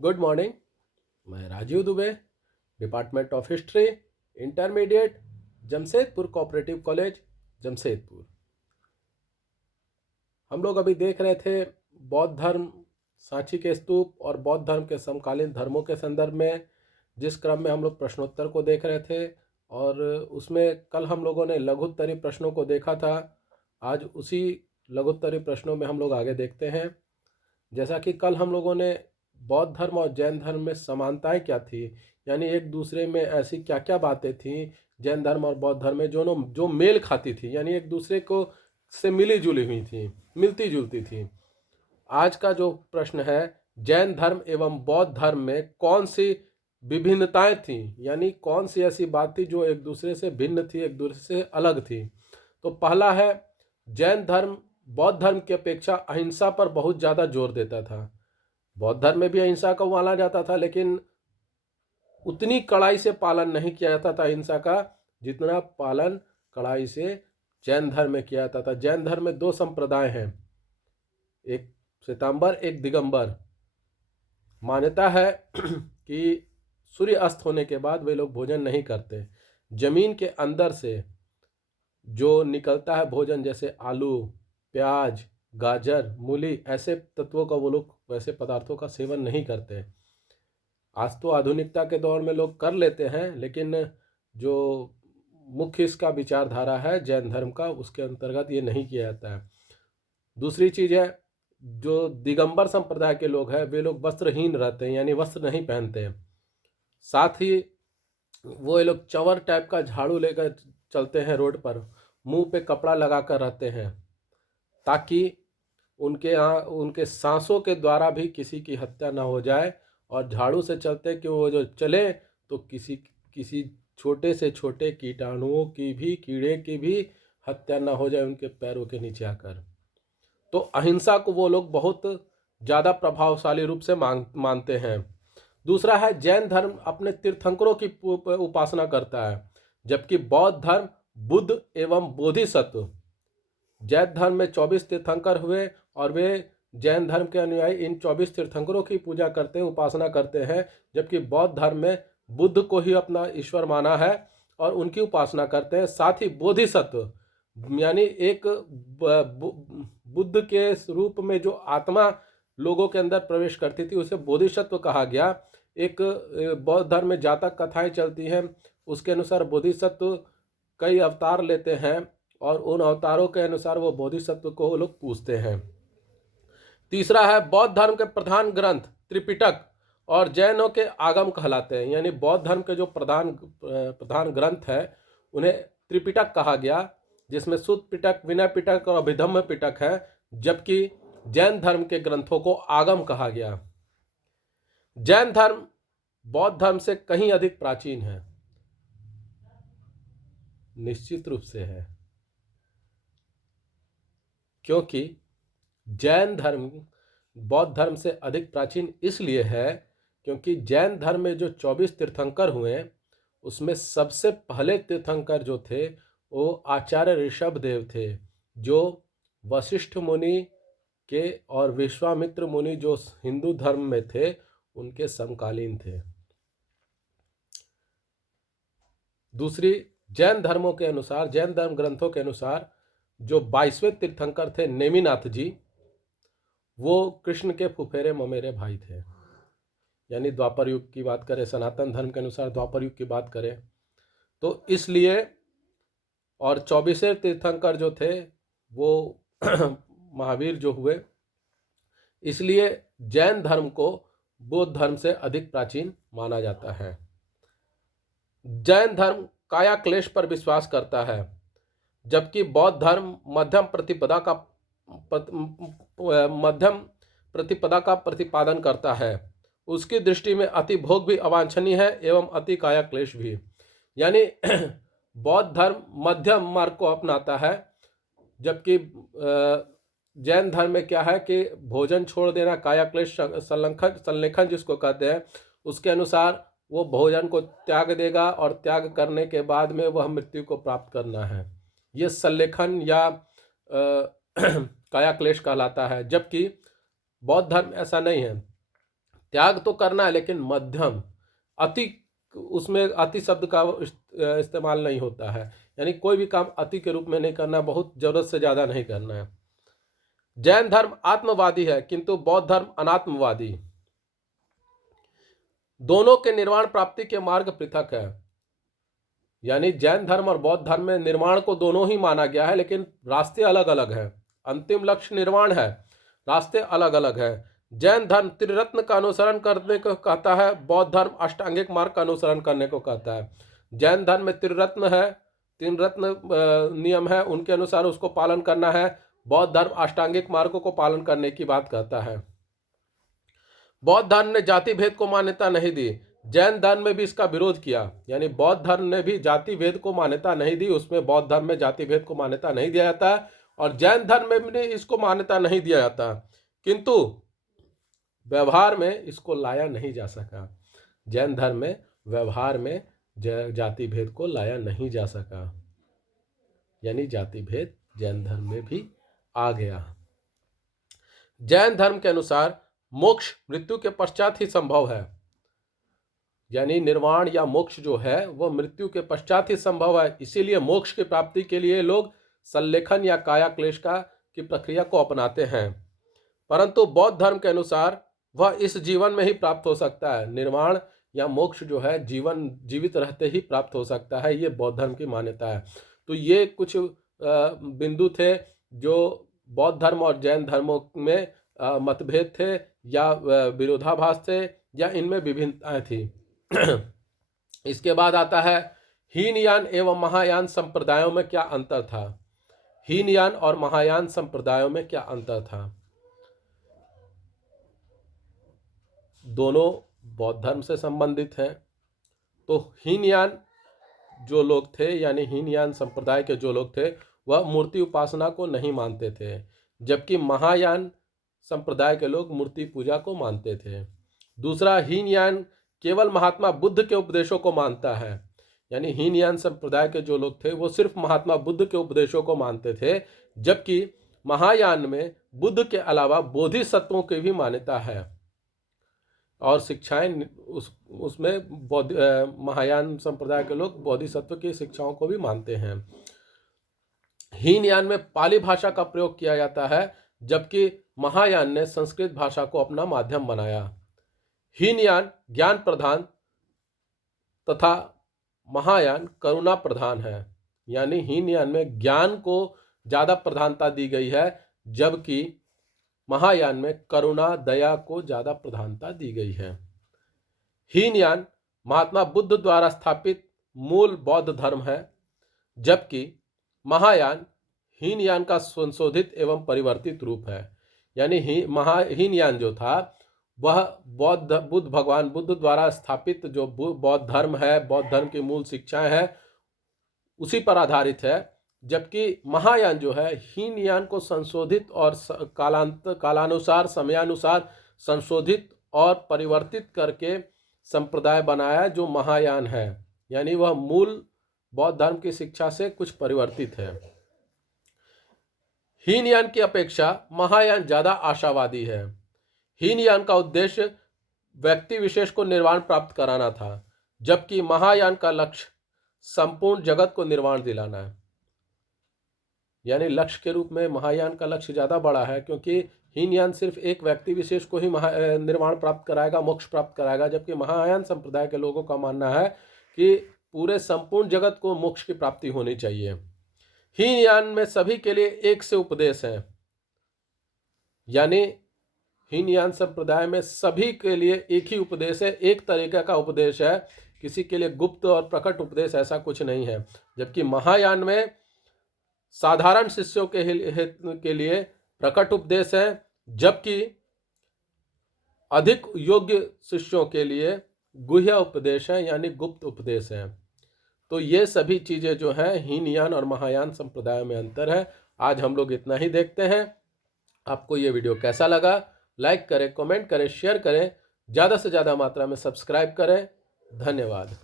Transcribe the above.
Good morning. मैं Rajiv Dubey, department of history, intermediate, Jamshedpur cooperative college, Jamshedpur. हम लोग अभी देख रहे थे बौद्ध धर्म, सांची के स्तूप और बौद्ध धर्म के समकालीन धर्मों के संदर्भ में, जिस क्रम में हम लोग प्रश्नोत्तर को देख रहे थे। और उसमें कल हम लोगों ने लघुत्तरी प्रश्नों को देखा था। आज उसी लघुत्तरी प्रश्नों में हम लोग आगे देखते हैं। जैसा कि कल हम लोगों ने बौद्ध धर्म और जैन धर्म में समानताएं क्या थी, यानी एक दूसरे में ऐसी क्या क्या बातें थी जैन धर्म और बौद्ध धर्म में जो मेल खाती थी, यानी एक दूसरे को से मिली जुली हुई थी, मिलती जुलती थी। आज का जो प्रश्न है, जैन धर्म एवं बौद्ध धर्म में कौन सी विभिन्नताएं थी, यानी कौन सी ऐसी बात थी जो एक दूसरे से भिन्न थी, एक दूसरे से अलग थी। तो पहला है, जैन धर्म बौद्ध धर्म की अपेक्षा अहिंसा पर बहुत ज़्यादा जोर देता था। बौद्ध धर्म में भी अहिंसा को माना जाता था, लेकिन उतनी कड़ाई से पालन नहीं किया जाता था अहिंसा का, जितना पालन कड़ाई से जैन धर्म में किया जाता था। जैन धर्म में दो संप्रदाय हैं, एक श्वेतांबर, एक दिगंबर। मान्यता है कि सूर्य अस्त होने के बाद वे लोग भोजन नहीं करते। जमीन के अंदर से जो निकलता है भोजन, जैसे आलू, प्याज, गाजर, मूली, ऐसे तत्वों का वो लोग, वैसे पदार्थों का सेवन नहीं करते। आज तो आधुनिकता के दौर में लोग कर लेते हैं, लेकिन जो मुख्य इसका विचारधारा है जैन धर्म का, उसके अंतर्गत ये नहीं किया जाता है। दूसरी चीज़ है, जो दिगंबर संप्रदाय के लोग हैं वे लोग वस्त्रहीन रहते हैं, यानी वस्त्र नहीं पहनते हैं। साथ ही वो ये लोग चंवर टाइप का झाड़ू लेकर चलते हैं रोड पर, मुंह पे कपड़ा लगा कर रहते हैं, ताकि उनके यहाँ उनके सांसों के द्वारा भी किसी की हत्या ना हो जाए। और झाड़ू से चलते कि वो जो चले तो किसी किसी छोटे से छोटे कीटाणुओं की भी, कीड़े की भी हत्या ना हो जाए उनके पैरों के नीचे आकर। तो अहिंसा को वो लोग बहुत ज़्यादा प्रभावशाली रूप से मानते हैं। दूसरा है, जैन धर्म अपने तीर्थंकरों की उपासना करता है, जबकि बौद्ध धर्म बुद्ध एवं बोधिसत्व। जैन धर्म में 24 तीर्थंकर हुए और वे जैन धर्म के अनुयायी इन 24 तीर्थंकरों की पूजा करते हैं, उपासना करते हैं। जबकि बौद्ध धर्म में बुद्ध को ही अपना ईश्वर माना है और उनकी उपासना करते हैं। साथ ही बोधिसत्व, यानी एक बुद्ध के रूप में जो आत्मा लोगों के अंदर प्रवेश करती थी, उसे बोधिसत्व कहा गया। एक बौद्ध धर्म में जातक कथाएं चलती हैं, उसके अनुसार बोधिसत्व कई अवतार लेते हैं और उन अवतारों के अनुसार वो बोधिसत्व को लोग पूजते हैं। तीसरा है, बौद्ध धर्म के प्रधान ग्रंथ त्रिपिटक और जैनों के आगम कहलाते हैं, यानी बौद्ध धर्म के जो प्रधान ग्रंथ है उन्हें त्रिपिटक कहा गया, जिसमें सुत्त पिटक, विनय पिटक और अभिधम्म पिटक है। जबकि जैन धर्म के ग्रंथों को आगम कहा गया। जैन धर्म बौद्ध धर्म से कहीं अधिक प्राचीन है, निश्चित रूप से है, क्योंकि जैन धर्म बौद्ध धर्म से अधिक प्राचीन इसलिए है क्योंकि जैन धर्म में जो 24 तीर्थंकर हुए, उसमें सबसे पहले तीर्थंकर जो थे वो आचार्य ऋषभदेव थे, जो वशिष्ठ मुनि के और विश्वामित्र मुनि जो हिंदू धर्म में थे उनके समकालीन थे। दूसरी, जैन धर्मों के अनुसार, जैन धर्म ग्रंथों के अनुसार जो 22वें तीर्थंकर थे नेमिनाथ जी, वो कृष्ण के फुफेरे ममेरे भाई थे। यानी द्वापर युग की बात करें, सनातन धर्म के अनुसार द्वापर युग की बात करें तो इसलिए, और 24वें तीर्थंकर जो थे वो महावीर जो हुए, इसलिए जैन धर्म को बौद्ध धर्म से अधिक प्राचीन माना जाता है। जैन धर्म काया क्लेश पर विश्वास करता है, जबकि बौद्ध धर्म मध्यम प्रतिपदा का प्रतिपादन करता है। उसकी दृष्टि में अति भोग भी अवांछनीय है एवं अति काया क्लेश भी। यानी बौद्ध धर्म मध्यम मार्ग को अपनाता है, जबकि जैन धर्म में क्या है कि भोजन छोड़ देना, काया क्लेश संलेखन जिसको कहते हैं, उसके अनुसार वो भोजन को त्याग देगा और त्याग करने के बाद में वह मृत्यु को प्राप्त करना है। ये संलेखन या काया क्लेश कहलाता है। जबकि बौद्ध धर्म ऐसा नहीं है। त्याग तो करना है लेकिन मध्यम, अति, उसमें अति शब्द का इस्तेमाल नहीं होता है, यानी कोई भी काम अति के रूप में नहीं करना, बहुत जरूरत से ज़्यादा नहीं करना है। जैन धर्म आत्मवादी है किंतु बौद्ध धर्म अनात्मवादी। दोनों के निर्वाण प्राप्ति के मार्ग पृथक है, यानी जैन धर्म और बौद्ध धर्म में निर्वाण को दोनों ही माना गया है लेकिन रास्ते अलग अलग हैं। अंतिम लक्ष्य निर्वाण है, रास्ते अलग अलग है। जैन धर्म त्रिरत्न का अनुसरण करने को कहता है, बौद्ध धर्म अष्टांगिक मार्ग का अनुसरण करने को कहता है। जैन धर्म में त्रिरत्न है, तीन रत्न नियम है, उनके अनुसार उसको पालन करना है। बौद्ध धर्म अष्टांगिक मार्गों को पालन करने की बात कहता है। बौद्ध धर्म ने जाति भेद को मान्यता नहीं दी, जैन धर्म में भी इसका विरोध किया, यानी बौद्ध धर्म ने भी जाति भेद को मान्यता नहीं दी, उसमें बौद्ध धर्म में जाति भेद को मान्यता नहीं दिया जाता है और जैन धर्म में भी इसको मान्यता नहीं दिया जाता, किंतु व्यवहार में इसको लाया नहीं जा सका। जैन धर्म में व्यवहार में जाति भेद को लाया नहीं जा सका, यानी जाति भेद जैन धर्म में भी आ गया। जैन धर्म के अनुसार मोक्ष मृत्यु के पश्चात ही संभव है, यानी निर्वाण या मोक्ष जो है वह मृत्यु के पश्चात ही संभव है। इसीलिए मोक्ष की प्राप्ति के लिए लोग संलेखन या काया क्लेश की प्रक्रिया को अपनाते हैं, परंतु बौद्ध धर्म के अनुसार वह इस जीवन में ही प्राप्त हो सकता है। निर्वाण या मोक्ष जो है जीवित रहते ही प्राप्त हो सकता है, ये बौद्ध धर्म की मान्यता है। तो ये कुछ बिंदु थे जो बौद्ध धर्म और जैन धर्मों में मतभेद थे या विरोधाभास थे या इनमें विभिन्नताएं थी। इसके बाद आता है हीनयान एवं महायान संप्रदायों में क्या अंतर था। हीनयान और महायान संप्रदायों में क्या अंतर था। दोनों बौद्ध धर्म से संबंधित हैं। तो हीनयान जो लोग थे, यानी हीनयान संप्रदाय के जो लोग थे, वह मूर्ति उपासना को नहीं मानते थे, जबकि महायान संप्रदाय के लोग मूर्ति पूजा को मानते थे। दूसरा, हीनयान केवल महात्मा बुद्ध के उपदेशों को मानता है, यानी हीनयान संप्रदाय के जो लोग थे वो सिर्फ महात्मा बुद्ध के उपदेशों को मानते थे, जबकि महायान में बुद्ध के अलावा बोधिसत्वों की भी मान्यता है और शिक्षाएं उसमें महायान संप्रदाय के लोग बोधिसत्व की शिक्षाओं को भी मानते हैं। हीनयान में पाली भाषा का प्रयोग किया जाता है, जबकि महायान ने संस्कृत भाषा को अपना माध्यम बनाया। हीनयान ज्ञान प्रधान तथा महायान करुणा प्रधान है, यानी हीनयान में ज्ञान को ज़्यादा प्रधानता दी गई है, जबकि महायान में करुणा दया को ज़्यादा प्रधानता दी गई है। हीनयान महात्मा बुद्ध द्वारा स्थापित मूल बौद्ध धर्म है, जबकि महायान हीनयान का संशोधित एवं परिवर्तित रूप है, यानी हीनयान जो था वह बुद्ध भगवान बुद्ध द्वारा स्थापित जो बौद्ध धर्म है, बौद्ध धर्म की मूल शिक्षाएं हैं, उसी पर आधारित है, जबकि महायान जो है हीनयान को संशोधित और कालानुसार समयानुसार संशोधित और परिवर्तित करके संप्रदाय बनाया जो महायान है, यानी वह मूल बौद्ध धर्म की शिक्षा से कुछ परिवर्तित है। हीनयान की अपेक्षा महायान ज़्यादा आशावादी है। हीनयान का उद्देश्य व्यक्ति विशेष को निर्वाण प्राप्त कराना था, जबकि महायान का लक्ष्य संपूर्ण जगत को निर्वाण दिलाना है, यानी लक्ष्य के रूप में महायान का लक्ष्य ज़्यादा बड़ा है, क्योंकि हीनयान सिर्फ एक व्यक्ति विशेष को ही निर्वाण प्राप्त कराएगा, मोक्ष प्राप्त कराएगा, जबकि महायान संप्रदाय के लोगों का मानना है कि पूरे संपूर्ण जगत को मोक्ष की प्राप्ति होनी चाहिए। हीनयान में सभी के लिए एक से उपदेश है, यानी हीनयान संप्रदाय में सभी के लिए एक ही उपदेश है, एक तरीके का उपदेश है, किसी के लिए गुप्त और प्रकट उपदेश ऐसा कुछ नहीं है। जबकि महायान में साधारण शिष्यों के लिए प्रकट उपदेश है, जबकि अधिक योग्य शिष्यों के लिए गुह्य उपदेश है, यानी गुप्त उपदेश है। तो ये सभी चीज़ें जो हैं हीनयान और महायान संप्रदाय में अंतर है। आज हम लोग इतना ही देखते हैं। आपको ये वीडियो कैसा लगा, लाइक करें, कमेंट करें, शेयर करें, ज़्यादा से ज़्यादा मात्रा में सब्सक्राइब करें। धन्यवाद।